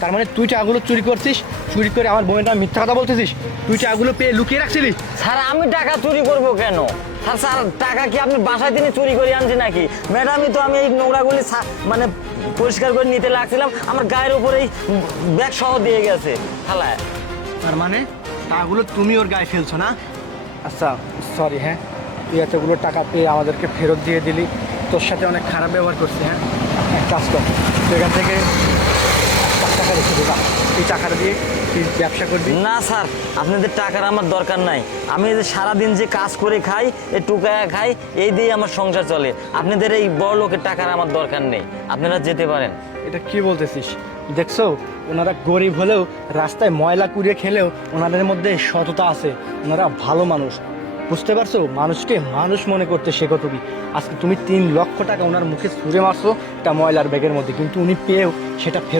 তার মানে তুই টাকাগুলো চুরি করছিস, চুরি করে আমার বোনের নামে মিথ্যা কথা বলতেছিস, তুই টাকাগুলো পেয়ে লুকিয়ে রাখছিলি। স্যার আমি টাকা চুরি করব কেন? স্যার স্যার টাকা কি আপনি বাসায় থেকে চুরি করে আনছি নাকি? ম্যাডামই তো আমি এই নোংরাগুলি মানে পরিষ্কার করে নিতে লাগছিলাম, আমার গায়ের উপরেই ব্যাগ সহ দিয়ে গেছে থালায়। তার মানে টাকাগুলো তুমি ওর গায়ে ফেলছো না? আচ্ছা সরি, হ্যাঁ তুই এতগুলো টাকা পেয়ে আমাদেরকে ফেরত দিয়ে দিলি, তোর সাথে অনেক খারাপ ব্যবহার করছি। হ্যাঁ এক কাজ কর, তুই এখান থেকে 1 লাখ টাকা রেখে দেবা, এই টাকাটা দিয়ে তুই ব্যবসা করবি। না স্যার, আপনাদের টাকার আমার দরকার নাই। আমি এই যে সারাদিন যে কাজ করে খাই, এই টুকায়া খাই, এই দিয়ে আমার সংসার চলে। আপনাদের এই বড় লোকের টাকার আমার দরকার নেই, আপনারা যেতে পারেন। এটা কি বলতেছিস? দেখছো ওনারা গরিব হলেও রাস্তায় ময়লা কুড়িয়ে খেলেও ওনাদের মধ্যে সততা আছে, ওনারা ভালো মানুষ। বুঝতে পারছো, মানুষকে মানুষ মনে করতে শেখো তুমি। আজকে তুমি 3 লক্ষ টাকা ওনার মুখে ছুঁড়ে মারছো একটা ময়লার ব্যাগের মধ্যে, কিন্তু উনি পেয়েও সেটা ফেরত